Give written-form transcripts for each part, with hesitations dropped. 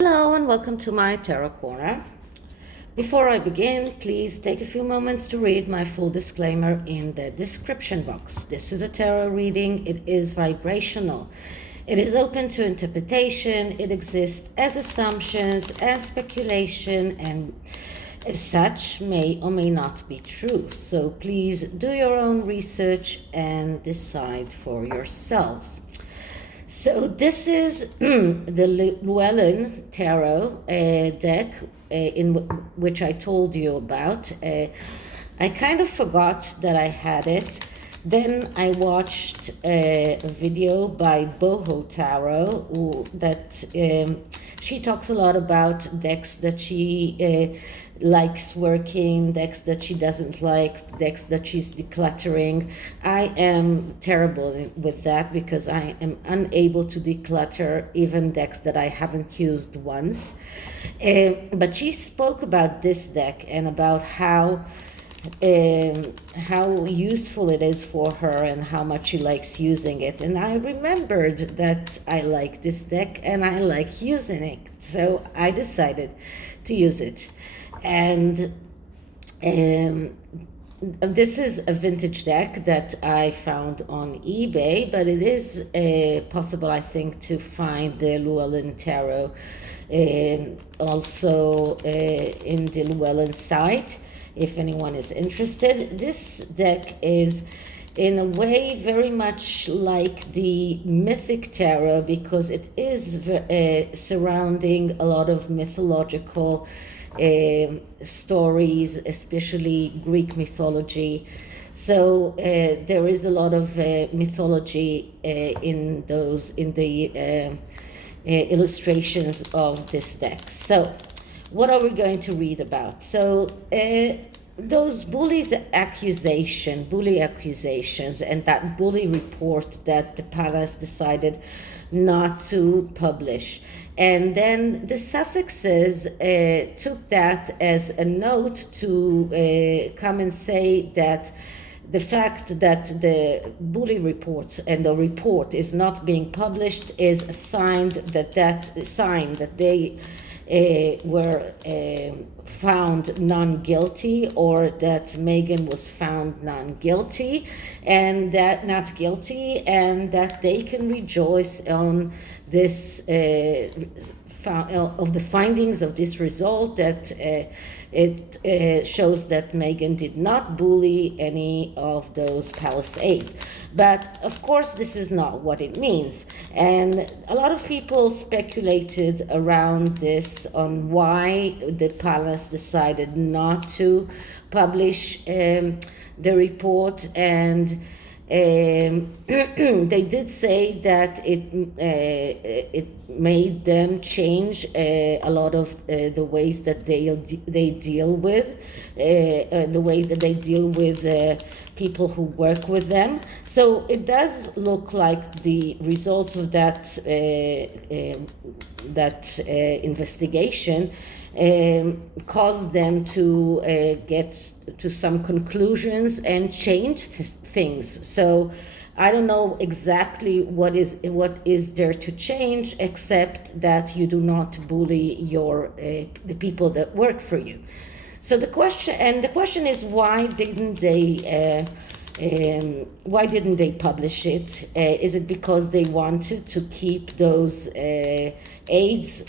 Hello and welcome to my Tarot Corner. Before I begin, please take a few moments to read my full disclaimer in the description box. This is a tarot reading. It is vibrational. It is open to interpretation. It exists as assumptions and speculation, and as such may or may not be true. So please do your own research and decide for yourselves. So this is the LEWELLYN tarot deck in which I told you about. I kind of forgot that I had it. Then I watched a video by Boho Tarot that she talks a lot about decks that she likes working, decks that she doesn't like, decks that she's decluttering. I am terrible with that because I am unable to declutter even decks that I haven't used once. But she spoke about this deck and about how useful it is for her and how much she likes using it. And I remembered that I like this deck and I like using it. So I decided to use it. And this is a vintage deck that I found on eBay, but it is possible, I think, to find the LEWELLYN tarot also in the LEWELLYN site, if anyone is interested. This deck is in a way very much like the mythic tarot because it is surrounding a lot of mythological stories, especially Greek mythology. So there is a lot of mythology in the illustrations of this deck. So what are we going to read about? So those bully accusations and that bully report that the palace decided not to publish. And then the Sussexes took that as a note to come and say that the fact that the bully reports and the report is not being published is a sign that they were found non-guilty, or that Meghan was found non-guilty and that not guilty, and that they can rejoice on this of the findings of this result, that it shows that Meghan did not bully any of those palace aides. But of course this is not what it means, and a lot of people speculated around this on why the palace decided not to publish the report. And they did say that it made them change a lot of the ways that they deal with the way that they deal with people who work with them. So it does look like the results of that investigation caused them to get to some conclusions and change things. So I don't know exactly what is there to change, except that you do not bully the people that work for you. So the question is, why didn't they publish it? Is it because they wanted to keep those aides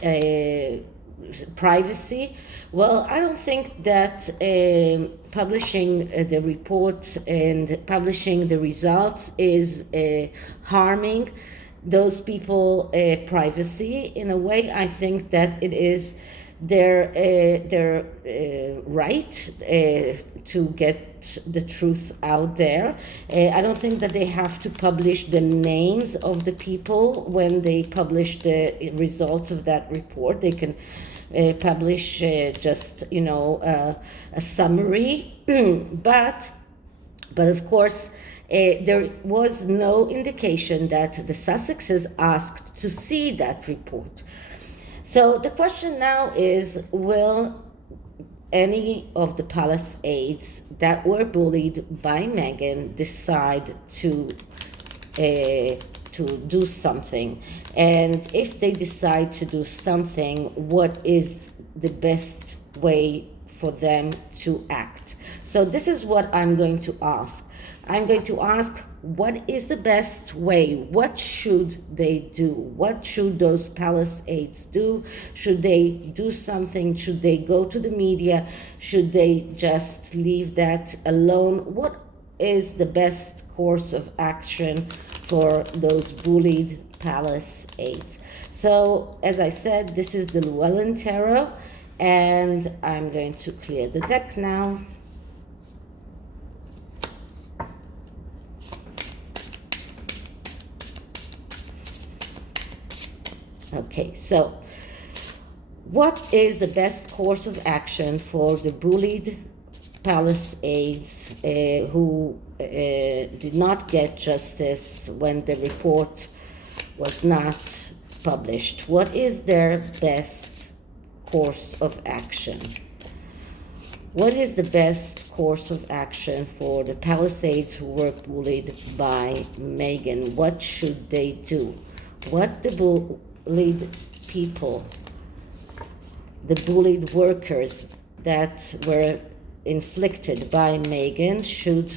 privacy? Well, I don't think that publishing the report and publishing the results is harming those people privacy. In a way, I think that it is their right to get the truth out there. I don't think that they have to publish the names of the people when they publish the results of that report. They can publish just a summary, but of course there was no indication that the Sussexes asked to see that report. So the question now is, will any of the palace aides that were bullied by Meghan decide to to do something. And if they decide to do something, what is the best way for them to act? So this is what I'm going to ask. I'm going to ask, what is the best way? What should they do? What should those palace aides do? Should they do something? Should they go to the media? Should they just leave that alone? What is the best course of action for those bullied palace aides? So, as I said, this is the LEWELLYN Tarot, and I'm going to clear the deck now. Okay, so what is the best course of action for the bullied palace aides who did not get justice when the report was not published? What is their best course of action? What is the best course of action for the palace aides who were bullied by Meghan? What should they do? What the bullied people, the bullied workers that were inflicted by Meghan should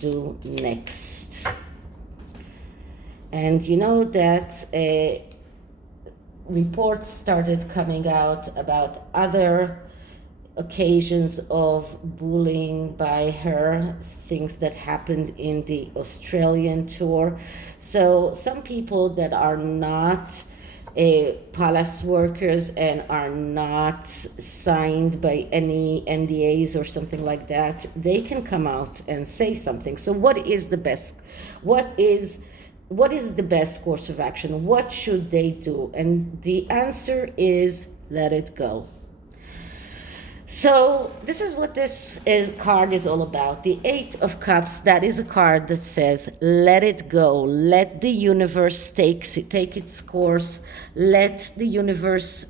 do next? And you know that reports started coming out about other occasions of bullying by her, things that happened in the Australian tour. So some people that are not palace workers and are not signed by any NDAs or something like that, they can come out and say something. So what is the best course of action? What should they do? And the answer is let it go. So this is what this card is all about. The Eight of Cups, that is a card that says, let it go. Let the universe take its course. Let the universe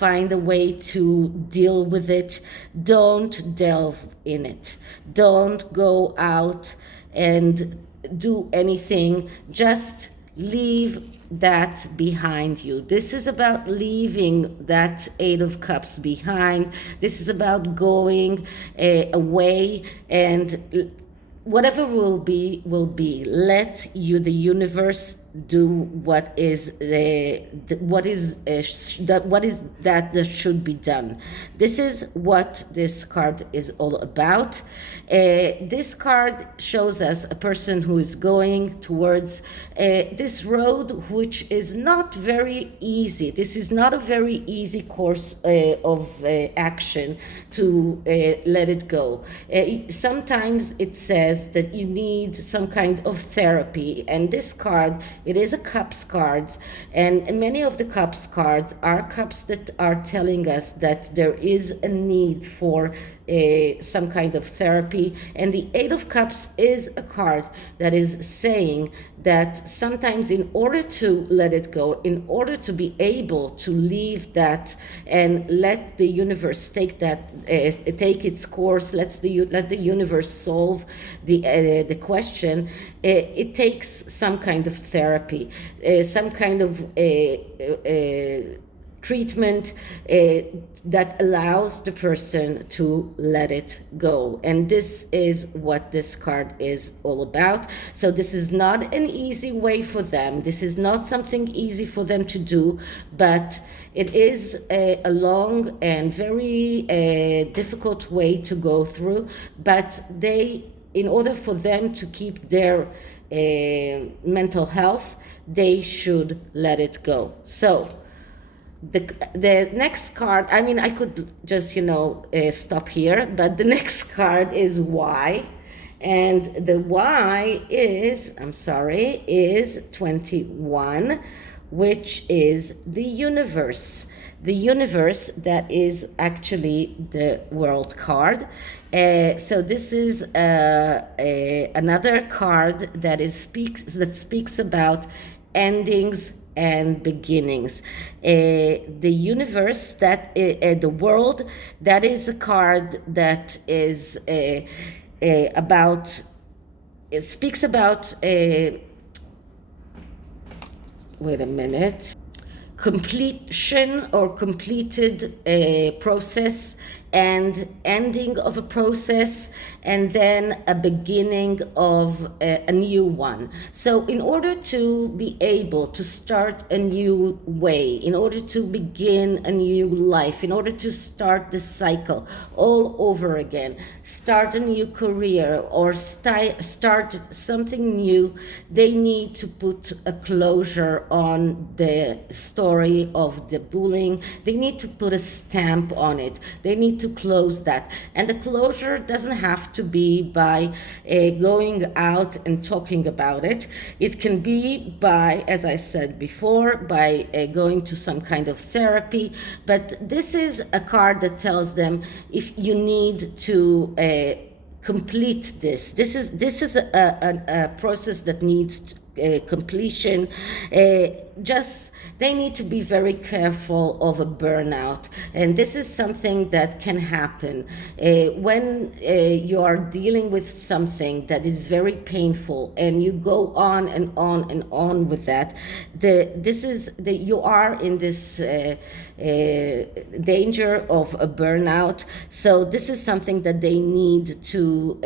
find a way to deal with it. Don't delve in it. Don't go out and do anything. Just leave that behind you. This is about leaving that Eight of Cups behind. This is about going away, and whatever will be, will be. Let the universe do what is that should be done. This is what this card is all about. This card shows us a person who is going towards this road, which is not very easy. This is not a very easy course of action to let it go. Sometimes it says that you need some kind of therapy, and this card, it is a cups cards, and many of the cups cards are cups that are telling us that there is a need for some kind of therapy. And the Eight of Cups is a card that is saying that sometimes in order to let it go, in order to be able to leave that and let the universe take its course, let the universe solve the question, it takes some kind of therapy, some kind of treatment that allows the person to let it go. And this is what this card is all about. So this is not an easy way for them. This is not something easy for them to do, but it is a long and very difficult way to go through. But in order for them to keep their mental health, they should let it go. So the next card, I mean, I could just, stop here, but the next card is Y. And the Y is 21, which is the universe. The universe that is actually the world card. So this is another card that speaks about endings and beginnings. The universe, the world, that is a card that is speaks about wait a minute, completion or completed process, and ending of a process, and then a beginning of a new one. So in order to be able to start a new way, in order to begin a new life, in order to start the cycle all over again, start a new career, or start something new, they need to put a closure on the story of the bullying. They need to put a stamp on it. They need to close that. And the closure doesn't have to be by going out and talking about it. It can be by, as I said before, by going to some kind of therapy. But this is a card that tells them if you need to complete this. This is a process that needs completion. Just they need to be very careful of a burnout, and this is something that can happen when you are dealing with something that is very painful, and you go on and on and on with that. You are in this danger of a burnout. So this is something that they need to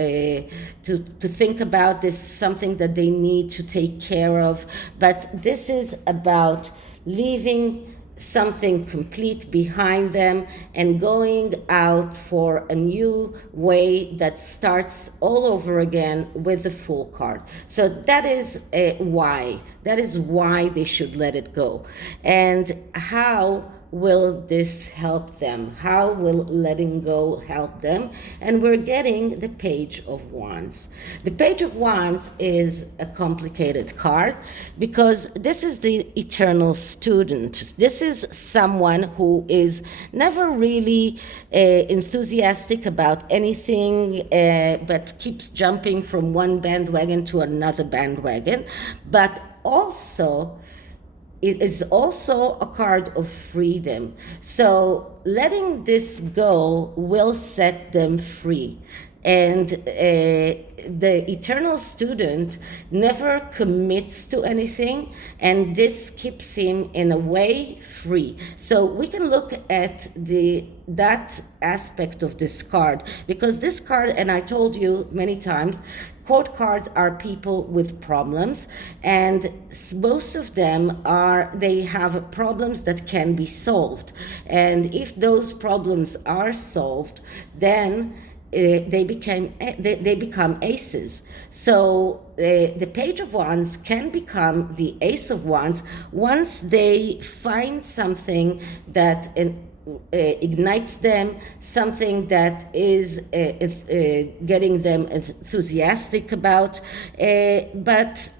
think about. This is something that they need to take care of. But this is about leaving something complete behind them and going out for a new way that starts all over again with the Fool card. So that is why. That is why they should let it go. And how will this help them? How will letting go help them? And we're getting the Page of Wands. The Page of Wands is a complicated card because this is the eternal student. This is someone who is never really enthusiastic about anything, but keeps jumping from one bandwagon to another bandwagon. But also, it is also a card of freedom. So letting this go will set them free. And the eternal student never commits to anything, and this keeps him in a way free. So we can look at that aspect of this card, because this card, and I told you many times, court cards are people with problems, and most of them they have problems that can be solved. And if those problems are solved, then they become aces. So the Page of Wands can become the Ace of Wands once they find something that ignites them, something that is getting them enthusiastic about, but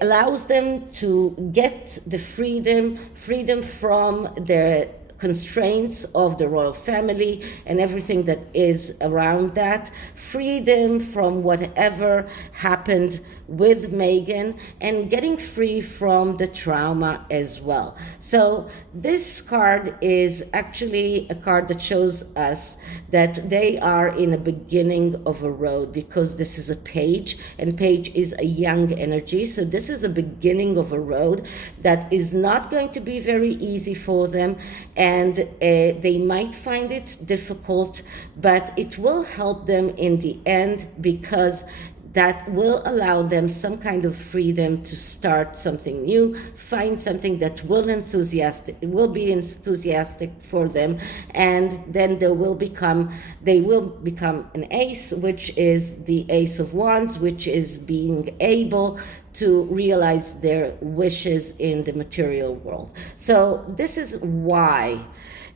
allows them to get the freedom from their constraints of the royal family and everything that is around that, freedom from whatever happened with Meghan, and getting free from the trauma as well. So this card is actually a card that shows us that they are in a beginning of a road, because this is a page, and page is a young energy. So this is the beginning of a road that is not going to be very easy for them, and they might find it difficult, but it will help them in the end, because that will allow them some kind of freedom to start something new, find something that will be enthusiastic for them, and then they will become an ace, which is the Ace of Wands, which is being able to realize their wishes in the material world. So this is why,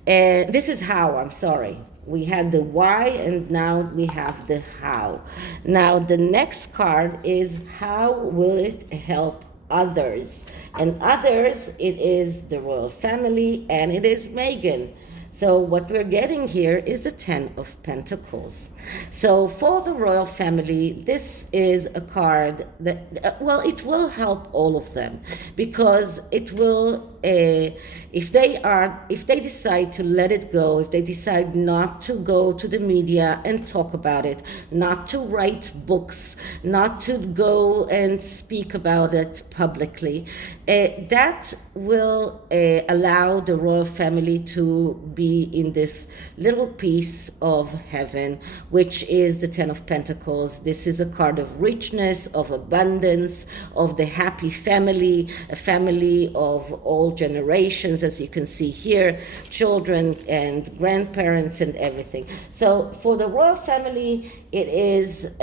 this is how, I'm sorry. We had the why, and now we have the how. Now the next card is how will it help others? And others, it is the royal family, and it is Meghan. So what we're getting here is the Ten of Pentacles. So for the royal family, this is a card that, well, it will help all of them, because it will, if they decide to let it go, if they decide not to go to the media and talk about it, not to write books, not to go and speak about it publicly, that will allow the royal family to be in this little piece of heaven, which is the Ten of Pentacles. This is a card of richness, of abundance, of the happy family, a family of all generations, as you can see here, children and grandparents and everything. So for the royal family, it is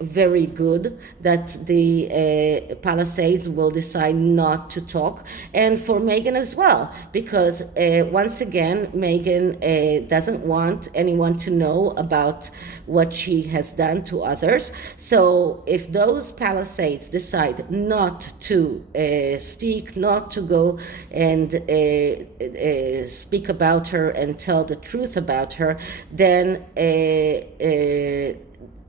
very good that the Palisades will decide not to talk, and for Meghan as well, because once again, Meghan doesn't want anyone to know about what she has done to others. So if those Palisades decide not to speak, not to go and speak about her and tell the truth about her, then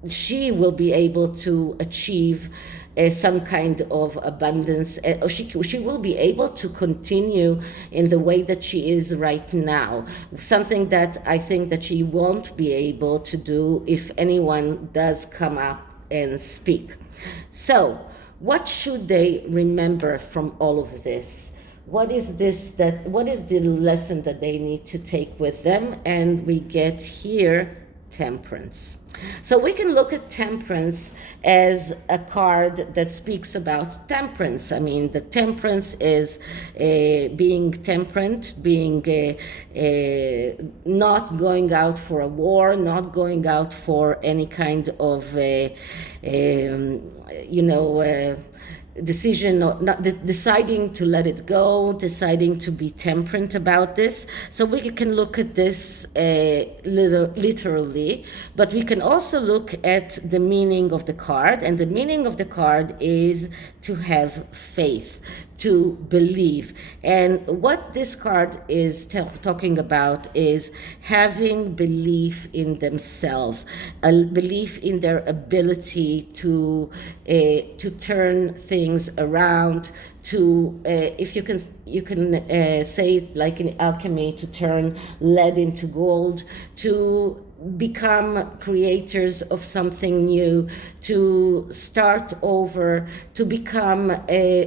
she will be able to achieve some kind of abundance, or she will be able to continue in the way that she is right now, something that I think that she won't be able to do if anyone does come up and speak. So what should they remember from all of this? What is the lesson that they need to take with them? And we get here Temperance. So we can look at Temperance as a card that speaks about temperance. I mean, the temperance is being temperate, being not going out for a war, not going out for any kind of, decision, or not deciding to let it go, deciding to be temperate about this. So we can look at this literally, but we can also look at the meaning of the card, and the meaning of the card is to have faith, to believe. And what this card is talking about is having belief in themselves, a belief in their ability to turn things around, to if you can say it like in alchemy, to turn lead into gold, to become creators of something new, to start over, to become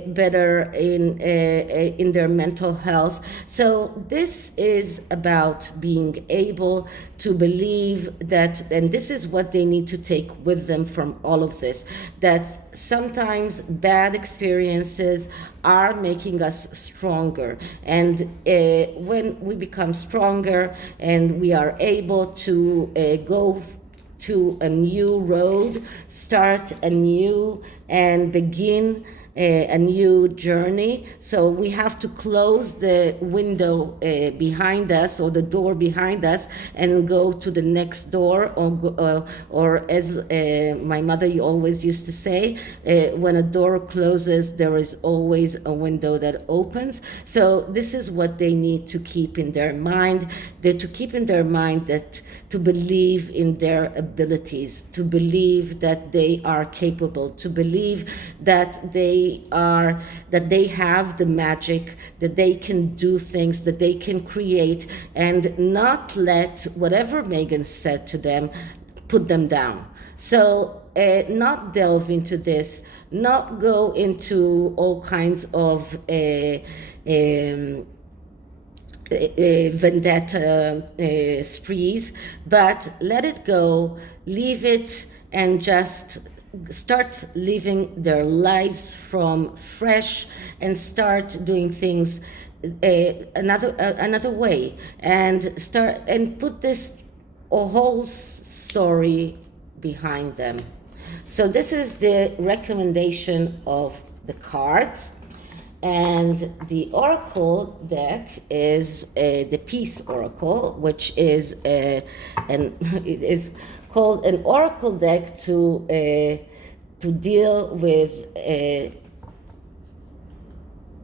better in their mental health. So this is about being able to believe that, and this is what they need to take with them from all of this, that sometimes bad experiences are making us stronger, and when we become stronger and we are able to go to a new road, start anew and begin a new journey. So we have to close the window behind us, or the door behind us, and go to the next door, or as my mother always used to say, when a door closes, there is always a window that opens. So this is what they need to keep in their mind, that to believe in their abilities, to believe that they are capable, to believe that they have the magic, that they can do things, that they can create, and not let whatever Meghan said to them put them down. So not delve into this, not go into all kinds of vendetta sprees, but let it go, leave it, and just start living their lives from fresh, and start doing things another way, and start and put this whole story behind them. So this is the recommendation of the cards. And the oracle deck is the Peace Oracle, which is it is called an oracle deck to deal with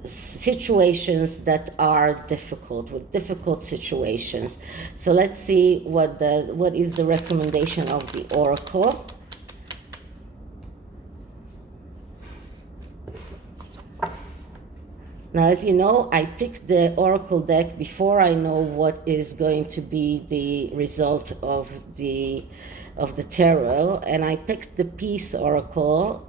situations that are difficult, with difficult situations. So let's see what is the recommendation of the oracle. Now, as you know, I picked the oracle deck before I know what is going to be the result of the tarot, and I picked the peace oracle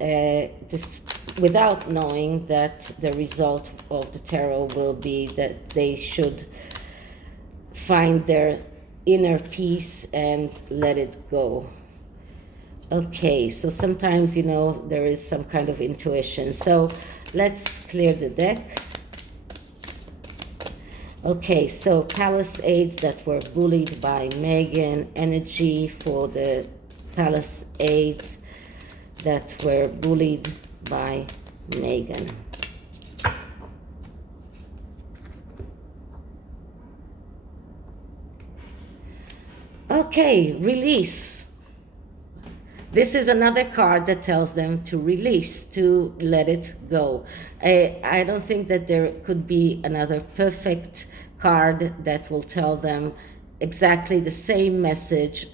without knowing that the result of the tarot will be that they should find their inner peace and let it go. Okay, so sometimes, you know, there is some kind of intuition. So let's clear the deck. Okay, so Palisades that were bullied by Meghan, energy for the Palisades that were bullied by Meghan. Okay, release. This is another card that tells them to release, to let it go. I don't think that there could be another perfect card that will tell them exactly the same message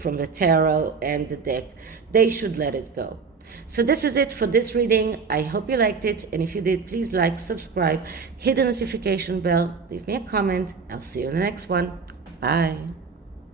from the tarot and the deck. They should let it go. So this is it for this reading. I hope you liked it. And if you did, please like, subscribe, hit the notification bell, leave me a comment. I'll see you in the next one. Bye.